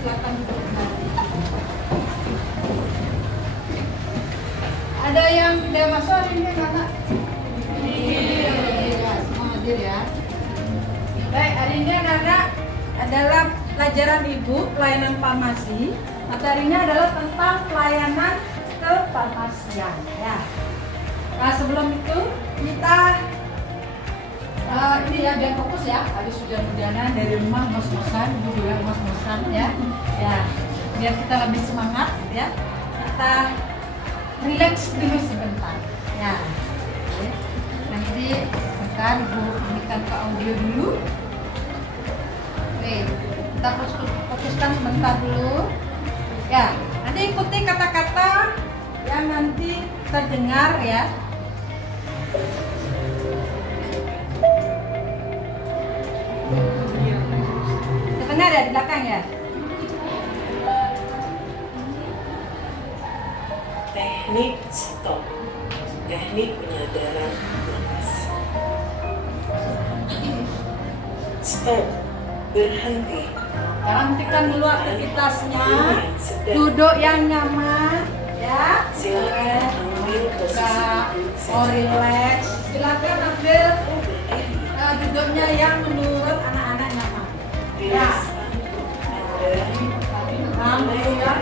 silakan duduk kembali. Ada yang tidak masuk hari ini kakak? Iya, semua hadir ya. Baik, hari ini anak-anak adalah pelajaran ibu pelayanan farmasi. Materinya adalah tentang pelayanan kefarmasian ya. Nah sebelum itu kita ini ya biar fokus ya. Habis hujan-hujanan dari rumah ngos-ngosan, ibu juga ngos-ngosan ya. Ya biar kita lebih semangat ya. Kita relax dulu sebentar ya. Oke. Nanti sebentar ibu berikan ke audio dulu. Oke, kita fokuskan sebentar dulu ya. Nanti ikuti kata-kata yang nanti terdengar ya. Terdengar ya di belakang ya. Teknik stop, teknik penyadaran lepas. Stop, berhenti. Hentikan dulu aktivitasnya. Duduk yang nyaman ya. Silakan ambil posisi relax. Silakan ambil duduknya yang menurut anak-anak nyaman. Ya. Ambil ya.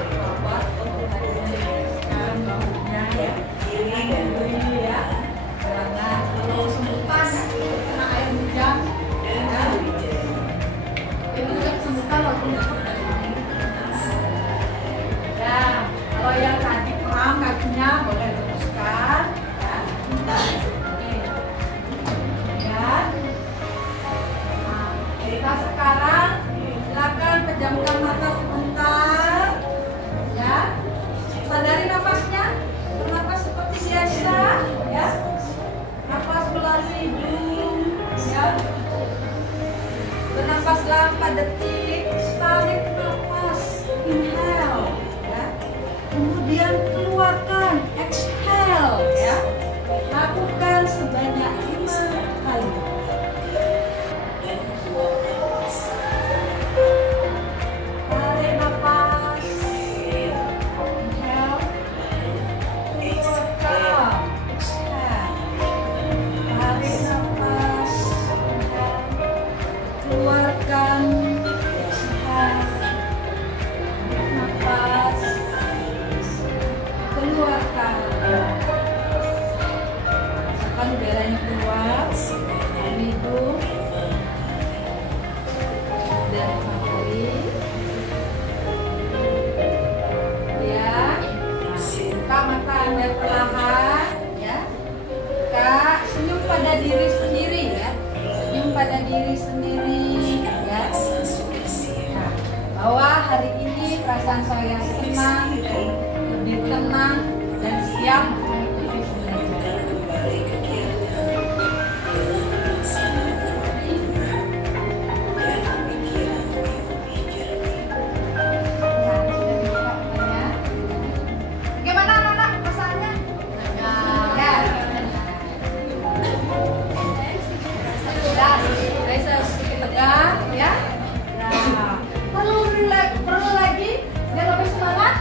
Kalau yang tadi kram kakinya boleh luruskan ya. Nah, kita sekarang silakan pejamkan mata sebentar ya. Sadari nafasnya, bernapas seperti biasa ya. Nafas melalui hidung ya. Bernafaslah 4 detik. Tarik nafas, inhale ya. Kemudian keluarkan, exhale ya. Lakukan sebanyak 5 kali. Tarik nafas, inhale, keluarkan, exhale. Tarik nafas, inhale, keluarkan, exhale. Nafas, keluarkan. Rasakan udaranya keluar dari hidung dan kembali. Ya, buka mata Anda perlahan ya. Kak, senyum pada diri sendiri ya. Senyum pada diri sendiri ya. Nah, bahwa hari ini perasaan saya senang, lebih tenang dan siap mengikuti pembelajaran. Bagaimana anak-anak perasaannya? Ya. Saya sedikit tegang ya. Perlu lagi biar lebih semangat.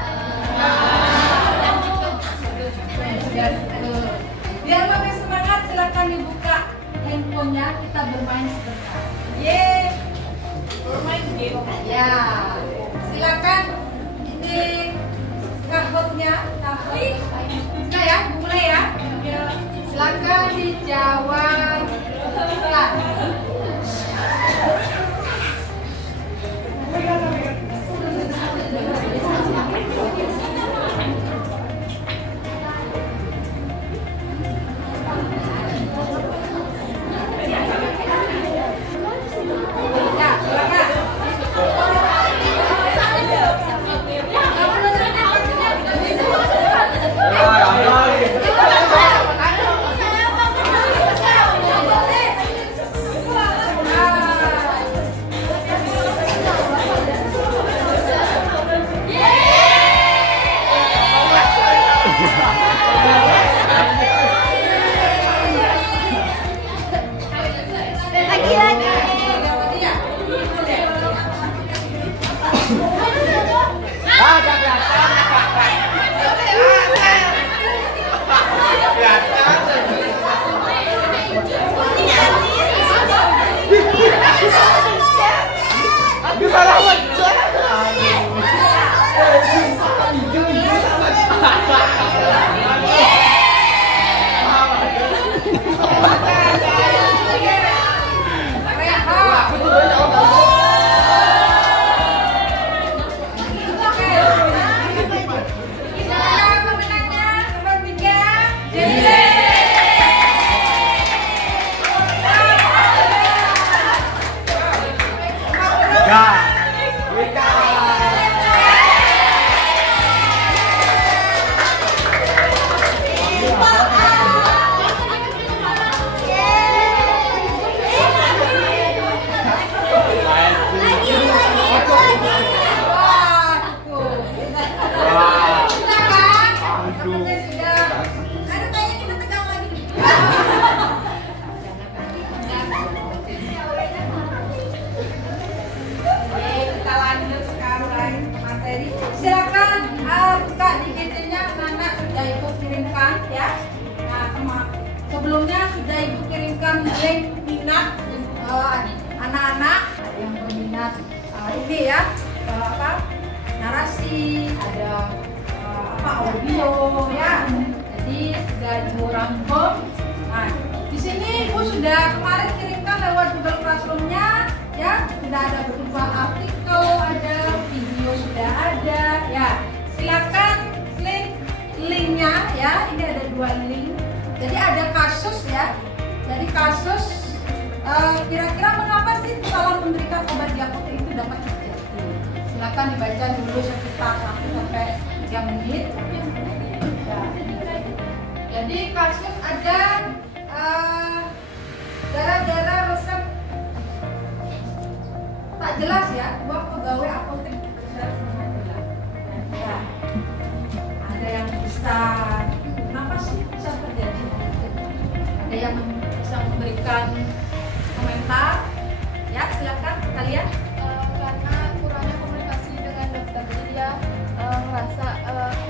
paling minat anak-anak, ada yang berminat ini ya, narasi, ada audio ya. Jadi sudah Ibu rangkum. Nah, di sini Ibu sudah kemarin kirimkan lewat Google Classroom-nya ya, sudah ada berupa artikel, ada video sudah ada ya. Silakan klik linknya ya. Ini ada 2 link. Jadi ada kasus ya. Jadi kasus kira-kira mengapa sih salah memberikan obat di apotek itu dapat terjadi. Silakan dibaca dulu sekitar 1 sampai 3 menit. Ya. Jadi kasus ada gara-gara resep tak jelas ya, buat pegawai apotek resep tak jelas. Ya. Ada yang bisa, kenapa sih bisa terjadi? Ada yang bisa memberikan komentar? Ya, silakan kalian. Karena kurangnya komunikasi dengan dokter, jadi dia merasa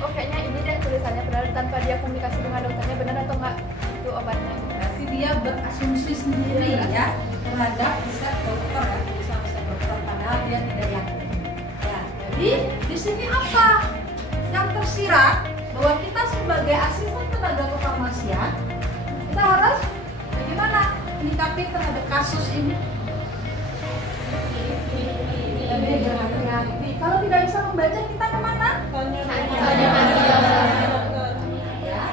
oh kayaknya ini deh tulisannya, padahal tanpa dia komunikasi dengan dokternya benar atau enggak itu obatnya. Berarti dia berasumsi sendiri ya terhadap resep dokter ya, tulisan resep dokter, padahal dia tidak yakin. Ya, jadi di sini apa yang tersirat bahwa kita sebagai asisten tenaga kefarmasian kita harus bagaimana menyikapi terhadap kasus ini? Lebih berhati-hati. Kalau tidak bisa membaca kita kemana? Tanya Ya,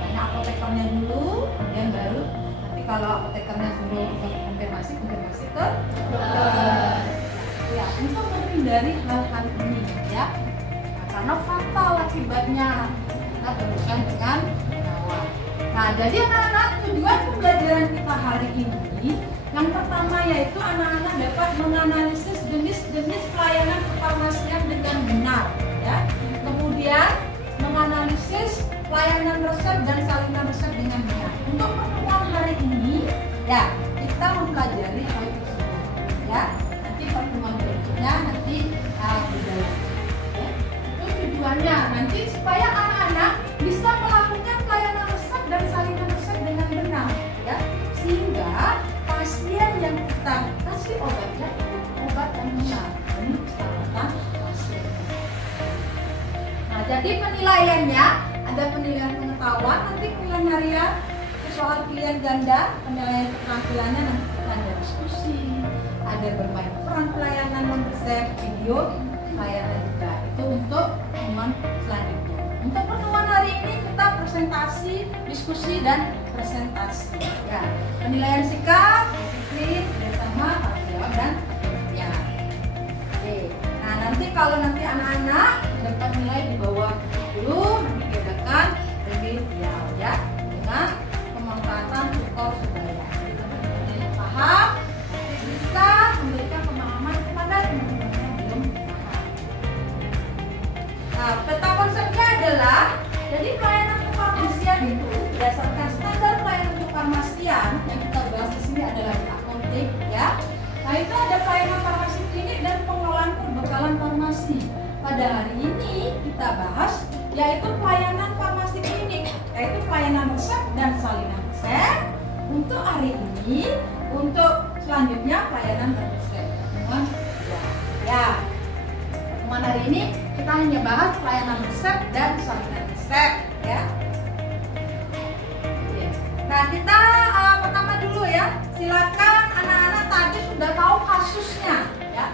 tanya apotekernya dulu, kemudian baru nanti kalau apotekernya suruh konfirmasi ke dokter. Ya, untuk menghindari hal-hal ini ya, karena fatal akibatnya. Kita berurusan dengan nyawa. Nah, jadi anak-anak, tujuan pembelajaran kita hari ini yang pertama yaitu anak-anak dapat menganalisis jenis-jenis pelayanan kefarmasian dengan benar ya. Kemudian menganalisis pelayanan resep dan salinan resep dengan benar. Untuk pertemuan hari ini ya, kita mempelajari hal tersebut ya. Nanti pertemuan berikutnya nanti budaya ya. Itu tujuannya nanti supaya anak-anak bisa melakukan pelayanan resep dan salinan resep dengan benar ya, sehingga pasien yang kita kasih obatnya itu obat yang benar menurut kesepakatan pasien. Nah, jadi penilaiannya ada penilaian pengetahuan, nanti penilaian harian, soal pilihan ganda, penilaian keterampilannya nanti kita ada diskusi, ada bermain peran pelayanan non-resep, video pelayanan juga. Itu untuk pertemuan selanjutnya. Untuk pertemuan hari ini kita presentasi, diskusi dan presentasi. Ya, penilaian sikap, disiplin, bersama, tanggung jawab dan ya. Oke. Nah, nanti kalau nanti anak-anak dapat nilai di bawah 10, nanti bedakan remedial ya dengan pemanfaatan tutor sebaya. Jadi teman-teman paham, nanti bisa memberikan pemahaman kepada teman-teman yang belum paham. Nah, peta konsepnya adalah jadi pelayanan kefarmasian itu berdasarkan standar pelayanan kefarmasian yang kita bahas di sini adalah apotek ya. Nah, itu ada pelayanan farmasi klinik dan pengelolaan perbekalan farmasi. Pada hari ini kita bahas yaitu pelayanan farmasi klinik, yaitu pelayanan resep dan salinan resep. Untuk hari ini, untuk selanjutnya pelayanan dan resep. Pertemuan ya. Pertemuan hari ini kita hanya bahas pelayanan resep dan salinan resep ya. Nah, kita pertama dulu ya. Silakan anak-anak tadi sudah tahu kasusnya ya.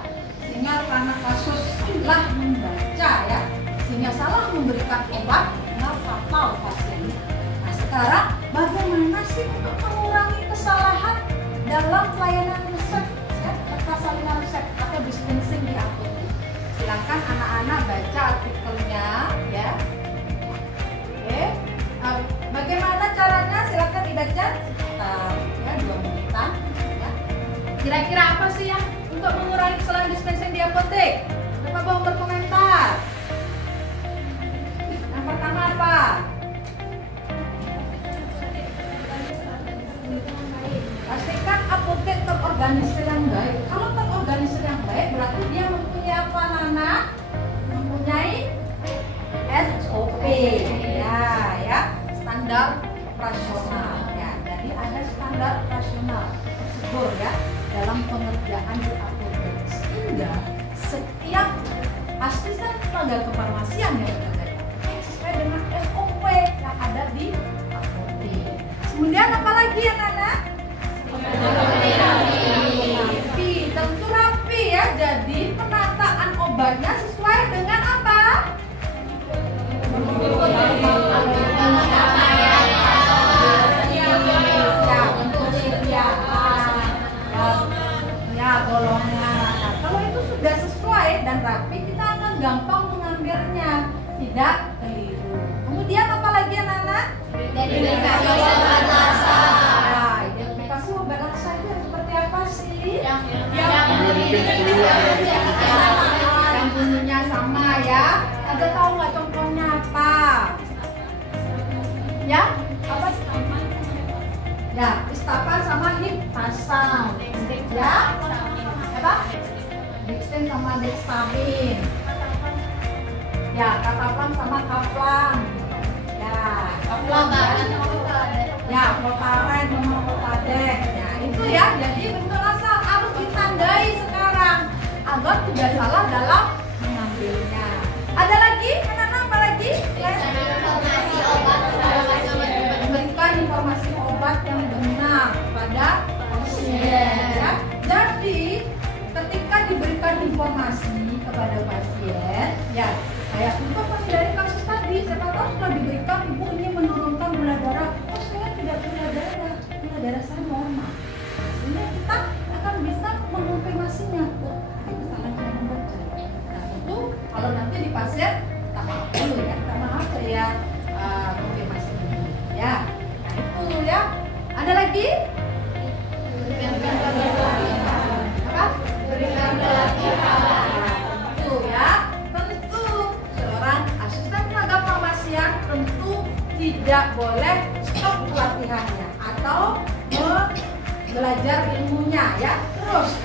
Sehingga karena kasus telah membaca ya, sehingga salah memberikan obat yang fatal pasien. Nah, sekarang bagaimana sih untuk mengurangi kesalahan dalam pelayanan resep ya, serta salinan resep atau dispensing di apotek? Silakan anak-anak baca artikelnya ya. Oke. Bagaimana caranya? Silakan dibaca sekitar ya 2 menitan ya. Kira-kira apa sih yang untuk mengurangi kesalahan dispensing di apotek? Siapa mau berkomentar? Yang pertama apa? Pastikan apotek terorganisir yang baik. Kalau terorganisir yang baik berarti dia mempunyai apa, Nana? Mempunyai SOP ya, standar operasional ya. Jadi ada standar operasional. tenaga kefarmasian ya tenaga, sesuai dengan SOP yang ada di apotek. Kemudian apa lagi ya Nana? Rapi, tentu rapi ya. Jadi penataan obatnya sesuai dengan apa? Ya, golongan. Nah, kalau itu sudah sesuai dan rapi, kita akan gampang mengambilnya, tidak keliru. Kemudian apa lagi ya Nana? Identifikasi obat rasa. Nah, identifikasi obat rasa itu seperti apa sih? Yang bunyinya sama ya. Ada tahu nggak contohnya apa? Ya, apa sih? Ya, Istapan sama Hiptasam. Ya, apa? Dexten sama Dextabin. Ya, Kataplam sama Kaplam. Ya, Kaplam ya, Protaren sama Protadek. Ya, itu ya. Jadi bentuk asal harus ditandai sekarang agar tidak salah dalam mengambilnya. Ada lagi? Mana apa lagi? Memberikan informasi obat yang benar pada pasien. Ya. Jadi ketika diberikan informasi kepada pasien, ya kayak untuk masih dari kasus tadi, siapa tahu setelah diberikan ibu ini menurunkan gula darah, oh saya tidak gula darah saya normal. Ini kita akan bisa mengonfirmasinya. Tapi kesalahan saya membaca. Nah tentu kalau nanti di pasien tak maaf dulu ya, tak maaf saya konfirmasi dulu. Ya, nah itu ya. Ada lagi? Apa? Berikan pelatihan. Tentu ya, tentu seorang asisten tenaga farmasian tentu tidak boleh stop pelatihannya atau belajar ilmunya ya, terus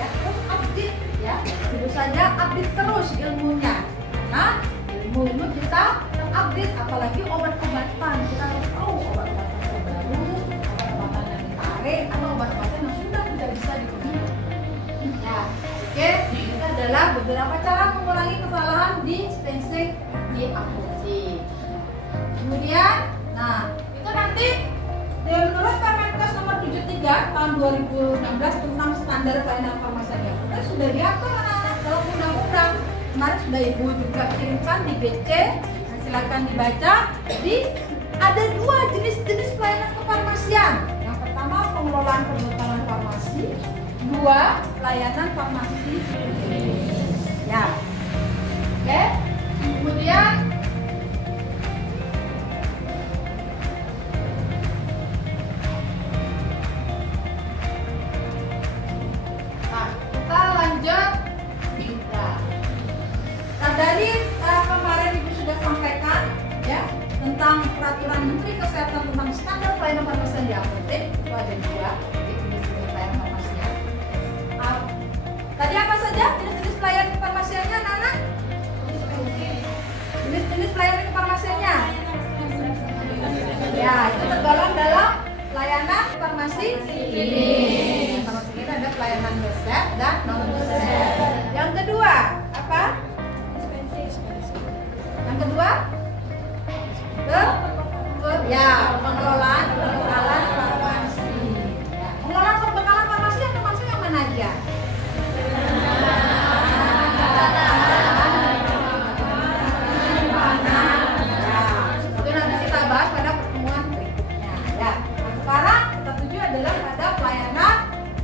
update ya, tentu saja update terus ilmunya. Nah, ilmu kita update, apalagi obat-obatan kita harus tahu obat-obatan terbaru, obat-obatan yang ditarik atau obat-obatan yang sudah tidak bisa digunakan. Nah, oke, ini adalah beberapa cara mengurangi kesalahan dispensing di apotek. Kemudian, nah itu nanti menurut Permenkes nomor 73 tahun 2016 tentang standar pelayanan farmasi di apotek sudah diatur anak-anak dalam undang-undang. Kemarin sudah ibu juga kirimkan di BC, nah, silakan dibaca. Jadi ada dua jenis-jenis pelayanan kefarmasian. Yang pertama pengelolaan perbekalan farmasi, dua pelayanan farmasi. Ya, oke. Kemudian kita lanjut. Nah, dari kemarin ibu sudah sampaikan ya tentang peraturan Menteri Kesehatan tentang standar pelayanan farmasi di apotek. Itu ada dua jenis pelayanan farmasinya. Tadi apa saja jenis-jenis pelayanan kefarmasiannya, Nana? Jenis-jenis pelayanan kefarmasiannya? Ya, itu tergolong dalam pelayanan farmasi klinis. Farmasi klinis ada pelayanan resep dan non resep. Yang kedua apa? Yang kedua? Ya, pengelolaan perbekalan farmasi. Ya, pengelolaan perbekalan farmasi yang termasuk yang mana aja? Itu nanti kita bahas pada pertemuan berikutnya. Ya, nah, sekarang kita tuju adalah pada pelayanan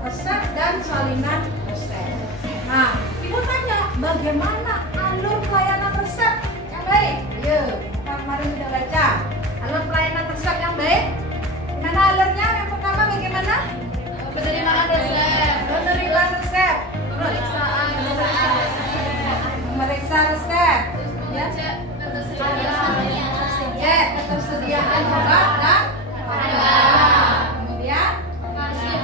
resep dan salinan resep. Nah, ibu tanya bagaimana alur pelayanan resep yang baik? Ayo, kita kemarin sudah baca alur pelayanan resep yang baik. Gimana alurnya? Yang pertama bagaimana? Penerimaan resep. Penerimaan resep. Memeriksa resep. Ya. Ketersediaan obat dan kemudian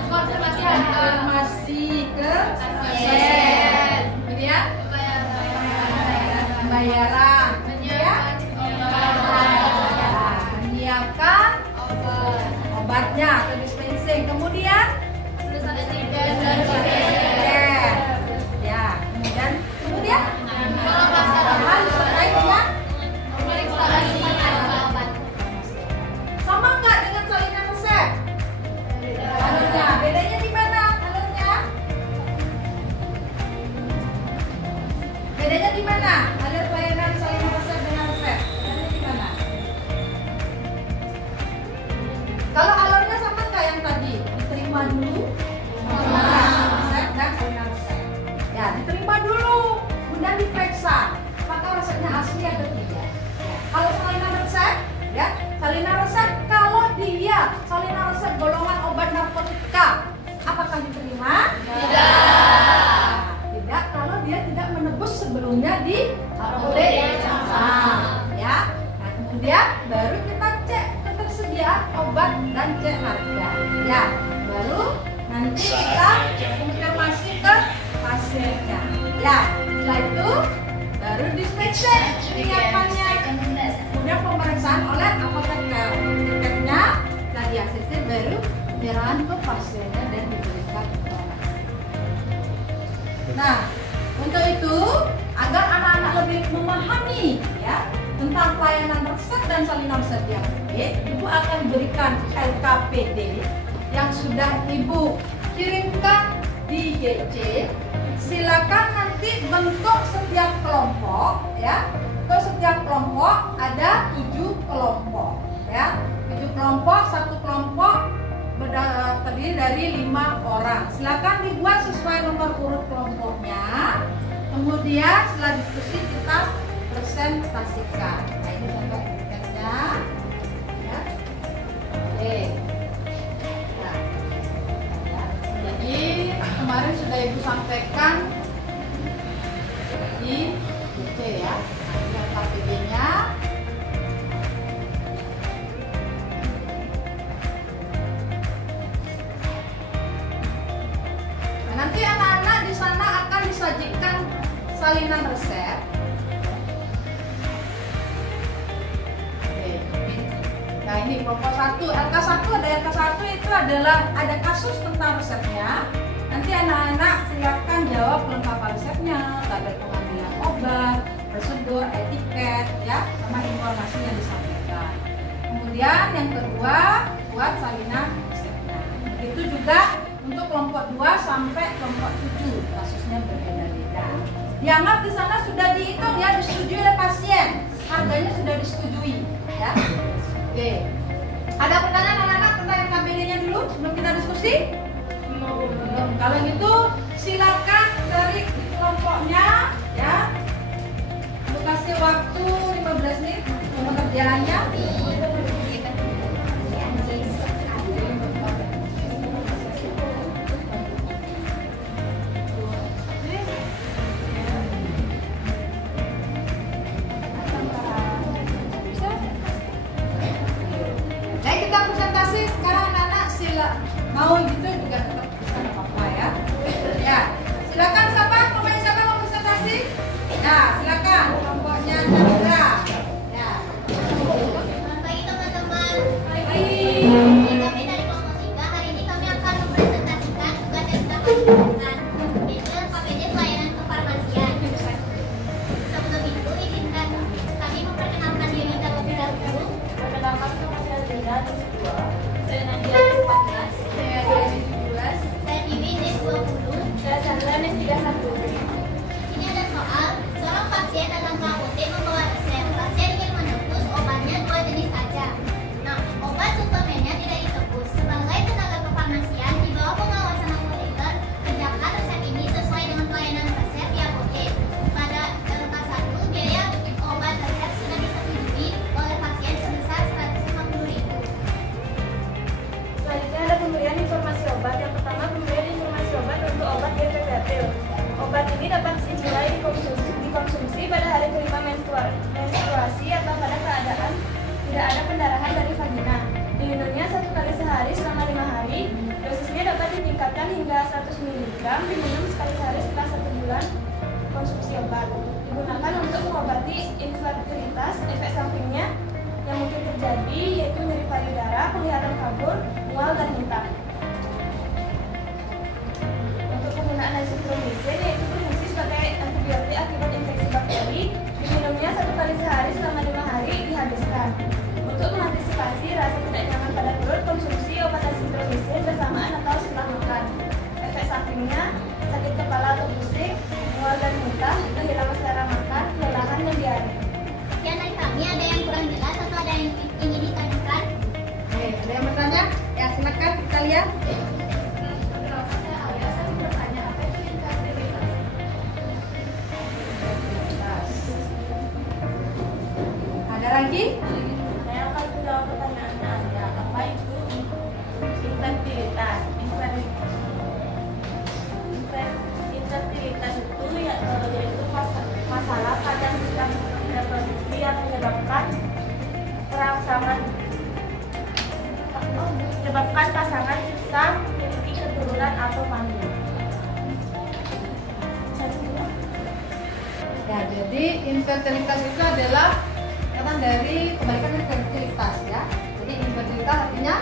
konfirmasi ke pasien. Kemudian pembayaran. Menyiapkan obatnya atau dispensing. Kemudian ya, kemudian bahan serta Gimana? Ada pelayanan salinan resep dengan resep? Ini gimana? Kalau alurnya sama nggak yang tadi? Diterima dulu, resep dan salinan resep. Ya, diterima dulu, kemudian diperiksa apakah resepnya asli atau tidak. Ya. Kalau salinan resep, ya salinan resep kalau dia salinan resep golongan obat narkotika, apakah diterima? Tidak. Tidak kalau dia tidak menebus sebelumnya di apotek yang sama. Ya. Nah, kemudian baru kita cek ketersediaan obat dan cek harga. Ya, baru nanti kita konfirmasi ke pasiennya. Ya, setelah itu baru dispensing penyiapannya, kemudian pemeriksaan oleh apoteker. Tiketnya setelah di ACC baru penyerahan ke pasiennya dan diberikan informasi. Nah, untuk itu agar anak-anak lebih memahami ya tentang pelayanan resep dan salinan resep diabetes, Ibu akan berikan LKPD yang sudah Ibu kirimkan di GC. Silakan nanti bentuk setiap kelompok ya. Untuk setiap kelompok ada 7 kelompok ya. 7 kelompok, satu kelompok terdiri dari 5 orang. Silakan dibuat sesuai nomor urut kelompoknya. Kemudian setelah diskusi kita presentasikan. Nah, ini contoh tiketnya. Ya. Oke. Nah, ya. Jadi kemarin sudah Ibu sampaikan di DC ya. Nah, KPD-nya. Nanti anak-anak di sana akan disajikan salinan resep. Oke. Nah, ini kelompok 1, LK1 ada LK1 itu adalah ada kasus tentang resepnya. Nanti anak-anak silakan jawab kelengkapan resepnya, tabel pengambilan obat, prosedur, etiket ya, sama informasi yang disampaikan. Kemudian yang kedua buat salinan resepnya. Begitu juga untuk kelompok 2 sampai kelompok 7 kasusnya berbeda-beda. Dianggap di sana sudah dihitung ya, disetujui oleh pasien. Harganya sudah disetujui ya. Oke. Ada pertanyaan anak-anak tentang KPD-nya dulu sebelum kita diskusi? Belum. Kalau gitu silakan dari kelompoknya ya. Untuk kasih waktu 15 menit untuk pengerjaannya. Mau gitu juga tetap bisa apa-apa ya. Ya, silakan siapa? Kelompoknya siapa mau presentasi? Ya, silakan kelompoknya Chandra. Ya. Selamat pagi teman-teman. Pagi. Kami dari kelompok 3 hari ini kami akan mempresentasikan tugas yang sudah kami lakukan, yaitu LKPD pelayanan kefarmasian. Sebelum itu izinkan kami memperkenalkan diri terlebih dahulu. Perkenalkan nama saya Linda, terus 2. Saya Nadia, 14. Saya Diwi, NIS 20. Saya Chandra, NIS 31. Ini ada soal, seorang pasien datang ke apotek membawa resep. Pasien ingin menebus obatnya 2 jenis saja. Nah, obat suplemennya tidak ditebus. Sebagai tenaga kefarmasian di bawah pengawasan apoteker, kerjakan resep ini sesuai dengan pelayanan resep di apotek. Pada LK1, biaya obat resep sudah disetujui oleh pasien sebesar 150.000. Selanjutnya ada pemberian informasi obat. Yang pertama, pemberian informasi obat untuk obat Geverdatil. Obat ini dapat dimulai dikonsumsi pada hari kelima menstruasi atau pada keadaan tidak ada pendarahan dari vagina. Diminumnya 1 kali sehari selama 5 hari. Dosisnya dapat ditingkatkan hingga 100 mg, diminum sekali sehari setelah 1 bulan konsumsi obat. Digunakan untuk mengobati infertilitas. Efek sampingnya yang mungkin terjadi yaitu nyeri payudara, penglihatan kabur, mual dan muntah. Untuk penggunaan azitromisin yaitu berfungsi sebagai antibiotik akibat infeksi bakteri, diminumnya 1 kali sehari selama 5 hari, dihabiskan. Untuk mengantisipasi rasa tidak nyaman pada perut, konsumsi obat azitromisin bersamaan atau setelah makan. Efek sampingnya sakit kepala atau pusing, mual dan muntah, kehilangan selera makan, Ada lagi? Saya akan menjawab pertanyaan Anda. Apa itu infertilitas? Infertilitas itu yaitu masalah pada sistem reproduksi yang menyebabkan pasangan susah memiliki keturunan atau hamil. Ya, jadi infertilitas itu adalah kata dari kebalikan dari fertilitas ya. Jadi infertilitas artinya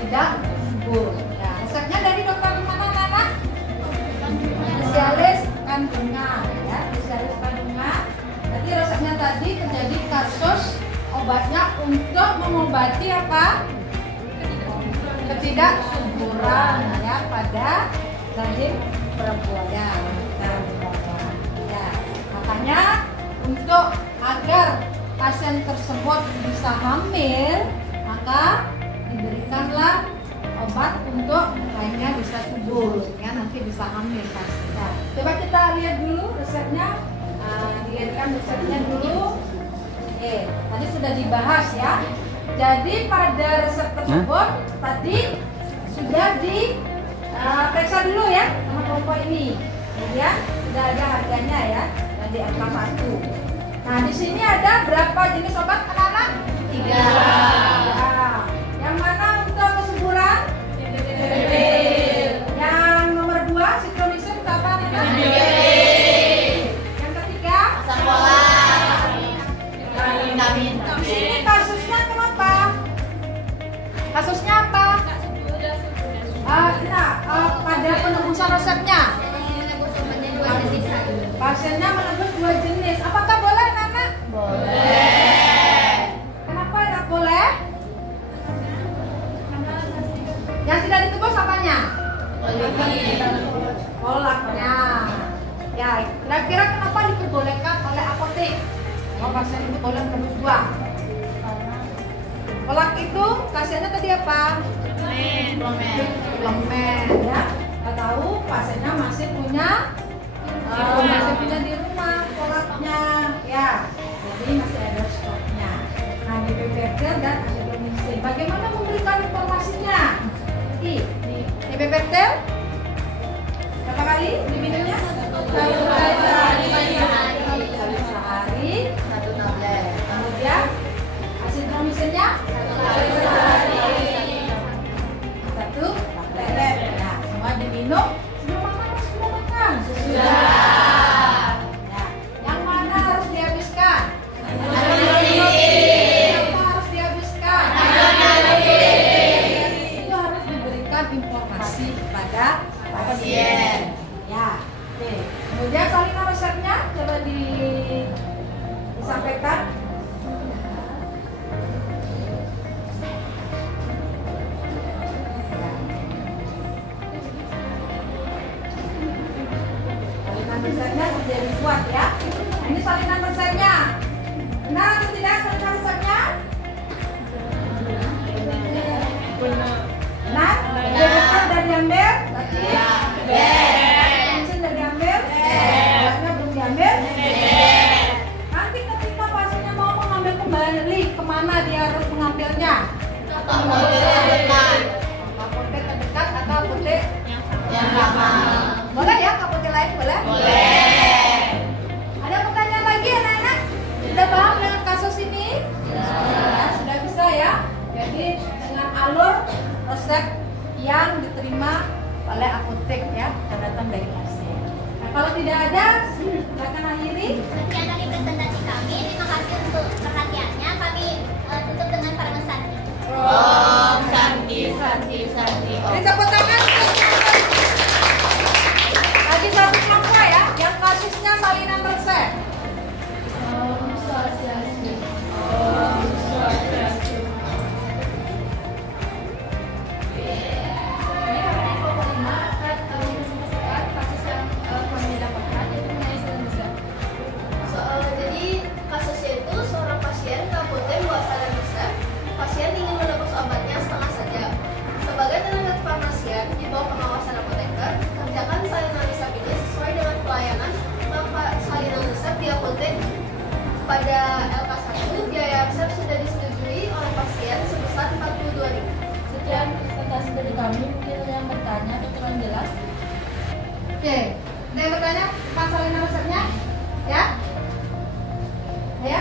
tidak subur. Ya, resepnya dari dokter mana anak? Spesialis kandungan ya, spesialis kandungan. Jadi resepnya tadi terjadi kasus obatnya untuk mengobati apa? Ketidaksuburan ya pada rahim perempuan ya. Ya, makanya untuk agar pasien tersebut bisa hamil, maka diberikanlah obat untuk lainnya bisa subur, ya nanti bisa hamil pastinya. Coba kita lihat dulu resepnya, dilihatkan resepnya dulu. Oke, tadi sudah dibahas ya. Jadi pada resep tersebut tadi sudah diperiksa dulu ya sama kelompok ini. Kemudian sudah ada harganya ya, dan di angka 1. Nah di sini ada berapa jenis obat anak-anak? 3. Ya. Yang mana untuk kesuburan? Yang nomor 2 sitromisin untuk apa? Yang ketiga? Asam folat. Di sini kasusnya kenapa? Kasusnya apa? Pada penebusan resepnya. Pasiennya menebus 2 jenis. Apakah boleh, Nana? Boleh. Kenapa tidak boleh? Yang tidak ditebus apanya? Kolaknya. Ya, kira-kira kenapa diperbolehkan oleh apotek? Oh, pasien itu boleh menebus 2. Kolak itu khasiatnya tadi apa? Lemen ya. Kita tahu pasiennya masih punya di rumah kolaknya ya. Jadi masih ada stoknya. Nah, di PPPL dan azitromisin. Bagaimana memberikan informasinya? Di PPPL berapa kali diminumnya? 1 kali sehari 1 tablet. Kemudian azitromisinnya 1 kali sehari 1 tablet. Nah, semua diminum sebelum makan atau sebelum makan? Sudah. Ya. Yang mana harus dihabiskan? Apa harus dihabiskan? Itu harus diberikan informasi kepada pasien. Ya. Oke. Kemudian salinan resepnya coba disampaikan. Resepnya sudah dibuat ya. Ini salinan resepnya. Benar atau tidak salinan resepnya? Benar? Benar sudah diambil? Iya. Mesin sudah diambil? Obatnya belum diambil? Nanti ketika pasiennya mau mengambil kembali, kemana dia harus mengambilnya? Apotek terdekat atau apotek yang lama? Boleh ya, apotek lain boleh? Boleh. Ada pertanyaan lagi anak-anak? Sudah paham dengan kasus ini? Ya, sudah bisa ya. Jadi dengan alur resep yang diterima oleh apotek ya, catatan dari pasien. Nah, kalau tidak ada, silakan akhiri. Sekian dari presentasi kami. Terima kasih untuk perhatiannya. Kami tutup dengan parangan Santi. Om Santi, Santi, Santi. Beri tepuk tangan. Lagi satu kelompok ya, yang kasusnya salinan resep. Om Swastiastu. Om Swastiastu. Jadi kasusnya itu seorang pasien ke apotek membawa salinan resep. Pasien ingin menebus obatnya setengah saja. Sebagai tenaga kefarmasian di bawah pengawasan apoteker, kerjakan salinan resep ini sesuai dengan pelayanan tanpa salinan resep di apotek pada LK1 biaya resep sudah disetujui oleh pasien sebesar 42.000. Sekian presentasi dari kami. Mungkin ada yang bertanya atau kurang jelas? Oke, ada yang bertanya tentang salinan resepnya? Ya? Ya?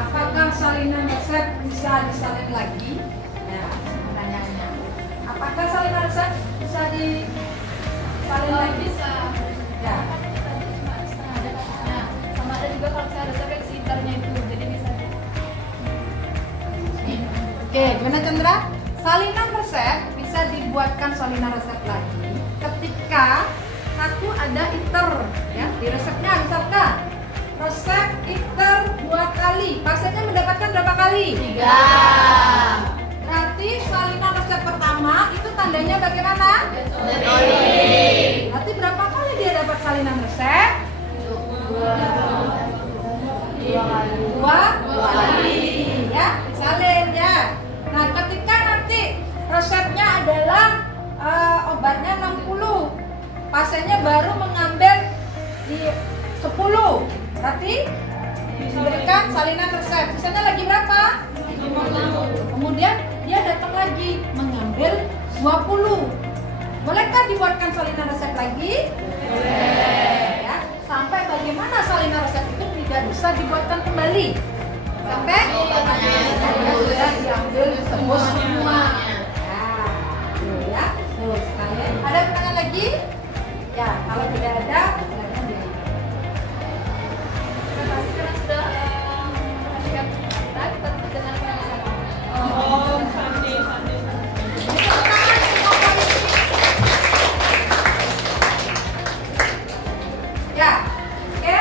Apakah salinan resep bisa disalin lagi? Ya, pertanyaannya. Apakah salinan resep bisa disalin lagi? Bisa. Ya. Cuma setengah ada kasusnya. Sama ada juga kalau saya resep yang sekitarnya itu, jadi bisa. Oke, gimana Chandra? Salinan resep bisa dibuatkan salinan resep lagi ketika satu ada iter, ya di resepnya misalkan resep iter 2 kali, pasiennya mendapatkan berapa kali? 3. Berarti salinan resep pertama itu tandanya bagaimana? Berarti berapa kali dia dapat salinan resep? 2 kali, ya salin ya. Nah, ketika nanti resepnya adalah obatnya 60, pasiennya baru mengambil di 10, berarti diberikan salinan resep. Sisanya lagi berapa? 50. Kemudian dia datang lagi mengambil 20. Bolehkah dibuatkan salinan resep lagi? Boleh. Ya. Sampai bagaimana salinan resep itu tidak bisa dibuatkan kembali? Sampai sudah diambil tembus semua. Ya, tuh sekalian. Ada pertanyaan lagi? Ya, kalau tidak ada, silakan dia. Terima kasih karena sudah memperhatikan kita dengan penjelasan. Ya, oke.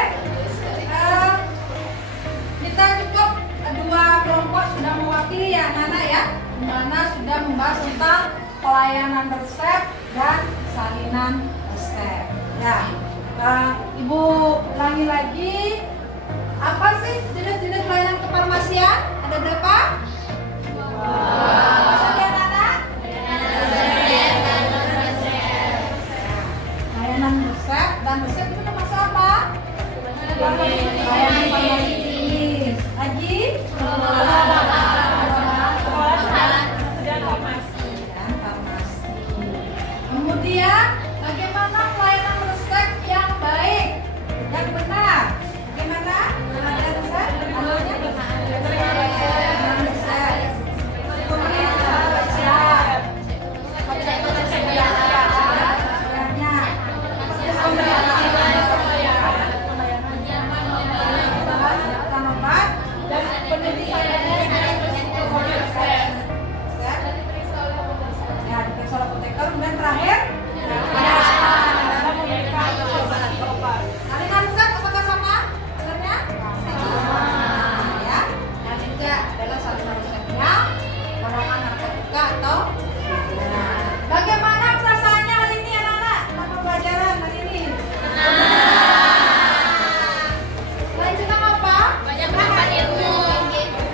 Kita cukup dua kelompok sudah mewakili ya, Nana ya. Nana sudah membahas tentang pelayanan resep dan salinan resep. Ya, Ibu ulangi lagi. Apa sih jenis-jenis pelayanan kefarmasian? Ada berapa? Apa ya, Nana? Layanan resep dan resep itu termasuk apa? Layanan farmasi. Lagi? Dan farmasi. Kemudian bagaimana pelayanan resep yang baik, yang benar? Bagaimana? Ada resep? Namanya? Resep. Bagaimana perasaannya hari ini anak-anak? Sama pelajaran hari ini? Selain senang apa? Banyak dapat ilmu.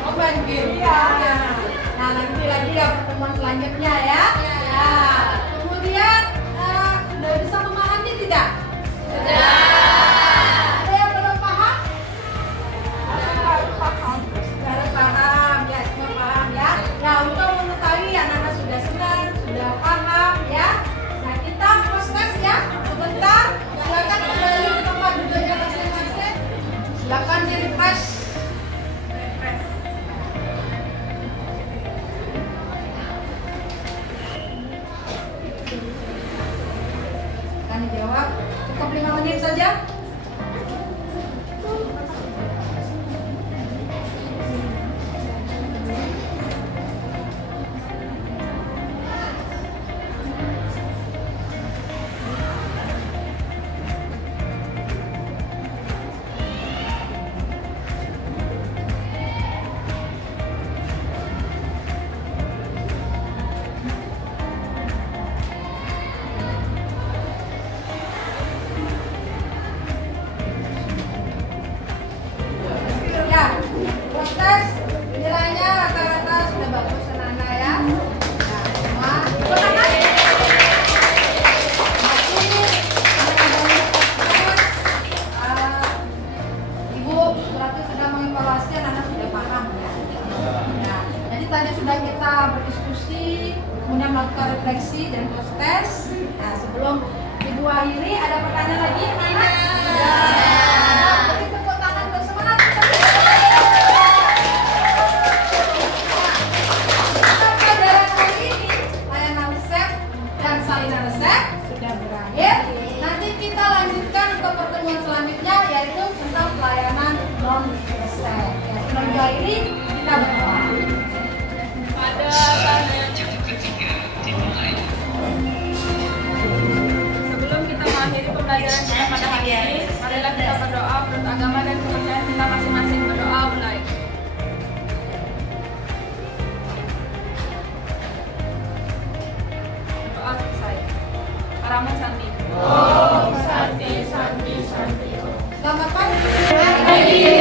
Oh, banjir ya. Nah, nanti lagi ya pertemuan selanjutnya ya. Nah, kemudian sudah bisa memahami tidak? Sudah. Ada yang belum paham? Sudah paham ya, semua paham ya. Ya, untuk mengetahui anak-anak sudah senang, sudah paham ya. Nah, kita proses ya sebentar. Silakan kembali ke tempat duduknya masing-masing. Silakan di refresh. Akan dijawab cukup 5 menit saja. akhiri kita berdoa. Pada saat yang sebelum kita mengakhiri pembelajaran kita pada hari ini, marilah kita berdoa menurut agama dan kepercayaan kita masing-masing. Berdoa mulai. Doa selesai. Parama Santi. Selamat pagi.